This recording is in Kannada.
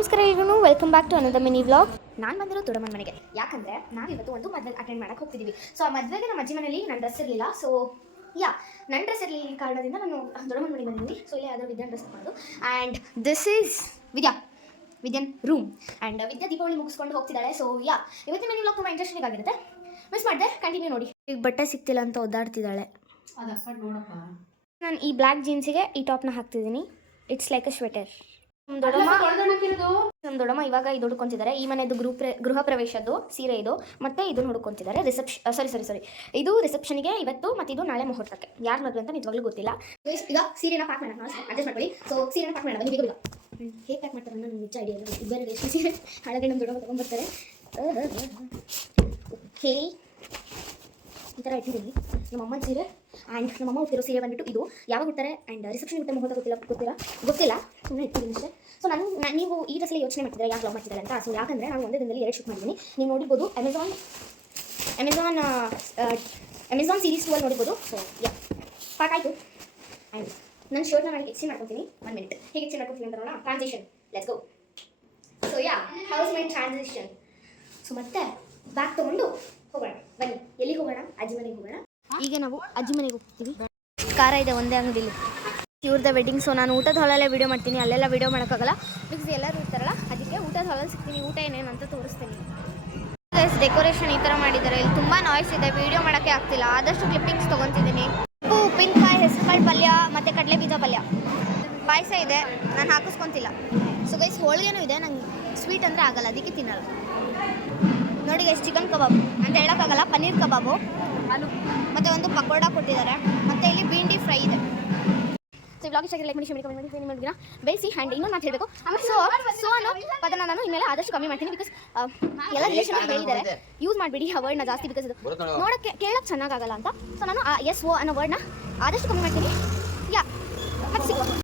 ನಮಸ್ಕಾರ ಎಲ್ರಿಗೂ welcome back to another mini vlog. ನಾನು ಬಂದಿರೋ ದೊಡ್ಡಮ್ಮನ ಮನೆಗೆ. ಯಾಕಂದರೆ ನಾವಿವತ್ತು ಒಂದು ಮದುವೆ ಅಟೆಂಡ್ ಮಾಡೋಕ್ಕೆ ಹೋಗ್ತಿದ್ದೀವಿ. ಸೊ ಆ ಮದುವೆಗೆ ನಮ್ಮ ಅಜ್ಜಿ ಮನೇಲಿ ನನ್ನ ಡ್ರೆಸ್ ಇರಲಿಲ್ಲ. ಸೊ ನನ್ನ ಡ್ರೆಸ್ ಇರಲಿಲ್ಲ ಕಾರಣದಿಂದ ನಾನು ದೊಡ್ಡಮ್ಮನ ಮನೆಗೆ ಬಂದಿದ್ದೀನಿ. ಸೊ ಇಲ್ಲಿ ಯಾವುದೋ ವಿದ್ಯಾನ್ ಡ್ರೆಸ್ ಮಾಡೋದು. ಆ್ಯಂಡ್ ದಿಸ್ ಈಸ್ ವಿದ್ಯಾನ್ ರೂಮ್. ಆ್ಯಂಡ್ ವಿದ್ಯಾ ದೀಪಾವಳಿ ಮುಗಿಸ್ಕೊಂಡು ಹೋಗ್ತಿದ್ದಾಳೆ. ಸೊ ಇವತ್ತಿನ ಮಿನಿ ವ್ಲಾಗ್ ತುಂಬ ಇಂಟ್ರೆಸ್ಟಿಂಗ್ ಆಗಿರುತ್ತೆ. ಮಿಸ್ ಮಾಡಿದೆ, ಕಂಟಿನ್ಯೂ ನೋಡಿ. ಈಗ ಬಟ್ಟೆ ಸಿಗ್ತಿಲ್ಲ ಅಂತ ಒದ್ದಾಡ್ತಿದ್ದಾಳೆ. ನಾನು ಈ ಬ್ಲ್ಯಾಕ್ ಜೀನ್ಸಿಗೆ ಈ ಟಾಪ್ನ ಹಾಕ್ತಿದ್ದೀನಿ. It's like a sweater. ನಮ್ಮ ದೊಡ್ಡಮ್ಮ ಇವಾಗ ಇದು ಹುಡ್ಕೊಂತಿದ್ದಾರೆ. ಈ ಮನೆಯದು ಗೃಹ ಪ್ರವೇಶದ್ದು ಸೀರೆ ಇದು. ಮತ್ತೆ ಇದನ್ನು ಹುಡ್ಕೊಂತಿದ್ದಾರೆ. ಸಾರಿ ಇದು ರಿಸೆಪ್ಷನ್ಗೆ ಇವತ್ತು, ಮತ್ತು ಇದು ನಾಳೆ ಮುಹೂರ್ತಕ್ಕೆ. ಯಾರು ಮದುವೆ ಅಂತ ನಿಜವಾಗ್ಲೂ ಗೊತ್ತಿಲ್ಲ. ಈಗ ಸೀರೆನ ಪ್ಯಾಕ್ ಮಾಡೋಣ, ಅಡ್ಜಸ್ಟ್ ಮಾಡ್ಕೊಳ್ಳಿ. ಸೊ ಸೀರೆನ ಪ್ಯಾಕ್ ಮಾಡೋಣ. ಬೇಗ ಹೇಗೆ ಪ್ಯಾಕ್ ಮಾಡ್ತಾರೆ ಅನ್ನೋ ನಿಜ ಐಡಿಯಾ ಇಲ್ಲ. ಇಬ್ಬರು ರೇಷ್ಮೆ ಸೀರೆ ಹಳಗೆ ನಮ್ಮ ದೊಡ್ಡಮ್ಮ ತೊಗೊಂಡ್ಬರ್ತಾರೆ. ಓಕೆ, ಈ ಥರ ಇಟ್ಟಿದ್ದೀನಿ ನಮ್ಮಮ್ಮ ಸೀರೆ. ಆ್ಯಂಡ್ ನಮ್ಮಮ್ಮ ಹುಟ್ಟಿರೋ ಸೀರೆ ಬಂದುಬಿಟ್ಟು ಇದು. ಯಾವಾಗ ಹುಡ್ತಾರೆ ಆ್ಯಂಡ್ ರಿಸೆಪ್ಷನ್ ಹುಟ್ಟೆ ಮುಹೂರ್ತ ಗೊತ್ತಿಲ್ಲ. ಸುಮ್ಮನೆ ಇಟ್ಟಿದ್ದೀನಿ ಅಷ್ಟೇ. ಸೊ ನೀವು ಈ ಡ್ರೆಸ್ಸಲ್ಲಿ ಯೋಚನೆ ಮಾಡ್ತಿದ್ದಾರೆ ಯಾಕೆ ಲವ್ ಮಾಡ್ತಿದ್ದಾರೆ ಅಂತ. ಸೊ ಯಾಕಂದರೆ ನಾನು ಒಂದೇ ದಿನದಲ್ಲಿ 2 ಶೂಟ್ ಮಾಡಿದ್ದೀನಿ. ನೀವು ನೋಡಿರ್ಬೋದು ಅಮೆಝಾನ್ ಸೀರೀಸ್ 2 ಅಲ್ಲಿ ನೋಡಿರ್ಬೋದು. ಸೊ ಪಾರ್ಟ್ ಆಯಿತು. ಆ್ಯಂಡ್ ನನ್ನ ಶರ್ಟ್ನ ನಾನು ಎಕ್ಸ್ಚೇಂಜ್ ಮಾಡ್ಕೊತೀನಿ. 1 ಮಿನಿಟ್ ಹೇಗೆ ಎಕ್ಸ್ಚೇಂಜ್ ಮಾಡ್ಕೊತೀನಿ ಅಂತ ನೋಡೋಣ. Transition, let's go. So house my transition. So ಮತ್ತೆ ಬ್ಯಾಗ್ ತೊಗೊಂಡು ಹೋಗೋಣ. ಬನ್ನಿ, ಎಲ್ಲಿಗೆ ಹೋಗೋಣ? ಅಜ್ಜಿ ಮನೆಗೆ ಹೋಗೋಣ. ಈಗ ನಾವು ಅಜ್ಜಿ ಮನೆಗೆ ಹೋಗ್ತೀವಿ. ಖಾರ ಇದೆ ಒಂದೇ ಅಂಗಡಿಲಿ, ಇವ್ರದ ವೆಡ್ಡಿಂಗ್. ಸೊ ನಾನು ಊಟದ ಹಾಲಲ್ಲೇ ವೀಡಿಯೋ ಮಾಡ್ತೀನಿ, ಅಲ್ಲೆಲ್ಲ ವೀಡಿಯೋ ಮಾಡೋಕ್ಕಾಗಲ್ಲ ಬಿಕಾಸ್ ಎಲ್ಲರೂ ಇರ್ತಾರಲ್ಲ. ಅದಕ್ಕೆ ಊಟದ ಹಾಲಲ್ಲಿ ಸಿಗ್ತೀನಿ. ಊಟ ಏನೇನು ಅಂತ ತೋರಿಸ್ತೀನಿ. ಡೆಕೋರೇಷನ್ ಈ ಥರ ಮಾಡಿದ್ದಾರೆ. ಇಲ್ಲಿ ತುಂಬ ನಾಯ್ಸ್ ಇದೆ, ವೀಡಿಯೋ ಮಾಡೋಕ್ಕೆ ಆಗ್ತಿಲ್ಲ. ಆದಷ್ಟು ಕ್ಲಿಪ್ಪಿಂಗ್ಸ್ ತೊಗೊತಿದ್ದೀನಿ. ಉಪ್ಪಿನಕಾಯಿ, ಹೆಸರುಕಾಳು ಪಲ್ಯ ಮತ್ತು ಕಡಲೆ ಬೀಜ ಪಲ್ಯ, ಪಾಯಸ ಇದೆ. ನಾನು ಹಾಕಿಸ್ಕೊತಿಲ್ಲ. ಸೊ ಗೈಸ್ ಹೋಳಿಗೆನೂ ಇದೆ. ನಂಗೆ ಸ್ವೀಟ್ ಅಂದರೆ ಆಗಲ್ಲ, ಅದಕ್ಕೆ ತಿನ್ನಲ್ಲ. ನೋಡಿ ಗೈಸ್, ಚಿಕನ್ ಕಬಾಬ್ ಅಂತ ಹೇಳೋಕ್ಕಾಗಲ್ಲ, ಪನ್ನೀರ್ ಕಬಾಬು, ಮತ್ತು ಒಂದು ಪಕೋಡ ಕೊಟ್ಟಿದ್ದಾರೆ. ಮತ್ತು ಇಲ್ಲಿ ಭೀಂಡಿ ಫ್ರೈ ಇದೆ. ಸೊ ವ್ಲಾಗ್ ಇಷ್ಟ ಲೈಕ್ ಮಾಡಿ, ಶೇರ್ ಮಾಡಿ, ಕಮೆಂಟ್ ಮಾಡಿದ್ದೀರಾ ಬೇಯಿಸಿ. ಹ್ಯಾಂಡ್ ಇನ್ನೊಂದು ಮಾತು ಹೇಳಬೇಕು. ಸೊ ಅನ್ನೋ ಪದನ ನಾನು ಇನ್ಮೇಲೆ ಆದಷ್ಟು ಕಮ್ಮಿ ಮಾಡ್ತೀನಿ. ಬಿಕಾಸ್ ಎಲ್ಲ ರಿಲೇಷನ್ ಹೇಳಿದ್ದಾರೆ ಯೂಸ್ ಮಾಡಿಬಿಡಿ ಆ ವರ್ಡ್ನ ಜಾಸ್ತಿ, ಬಿಕಾಸ್ ಇದು ನೋಡೋಕ್ಕೆ ಕೇಳೋಕ್ಕೆ ಚೆನ್ನಾಗಾಗಲ್ಲ ಅಂತ. ಸೊ ನಾನು ಆ ಎಸ್ ಓ ಅನ್ನೋ ವರ್ಡ್ನ ಆದಷ್ಟು ಕಮ್ಮಿ ಮಾಡ್ತೀನಿ. ಮತ್ತೆ ಸಿಗುವ.